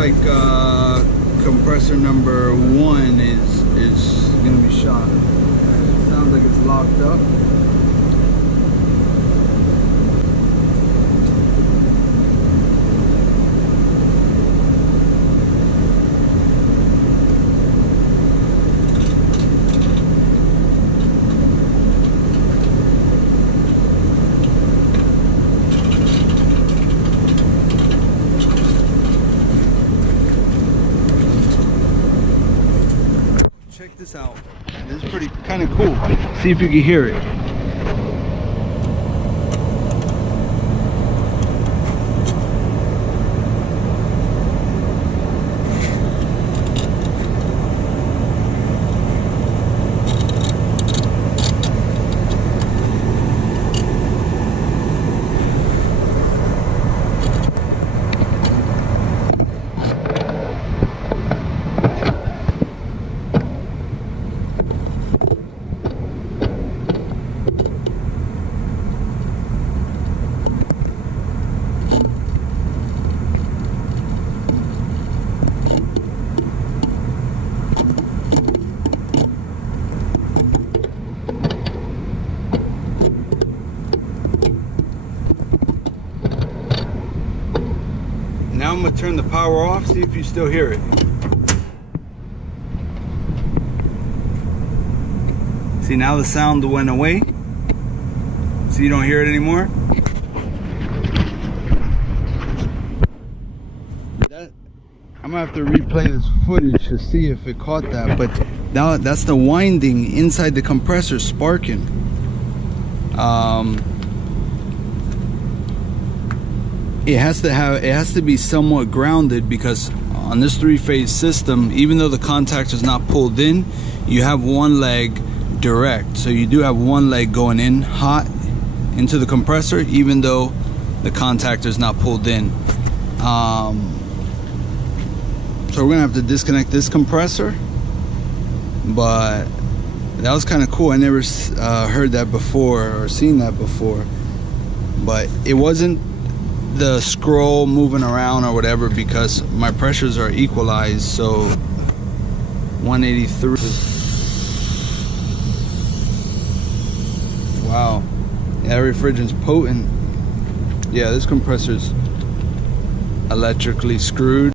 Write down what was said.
like compressor number 1 is gonna be shot. It sounds like it's locked up. Check this out. This is pretty kind of cool. See if you can hear it. Now I'm gonna turn the power off, see if you still hear it. See, now the sound went away. So you don't hear it anymore. I'm gonna have to replay this footage to see if it caught that, but now that's the winding inside the compressor sparking. It has to be somewhat grounded, because on this 3-phase system, even though the contactor is not pulled in, you have one leg direct. So you do have one leg going in hot into the compressor, even though the contactor is not pulled in. So we're gonna have to disconnect this compressor, but that was kind of cool. I never heard that before or seen that before, but it wasn't the scroll moving around or whatever, because my pressures are equalized. So 183. Wow, yeah, that refrigerant's potent. Yeah, this compressor's electrically screwed.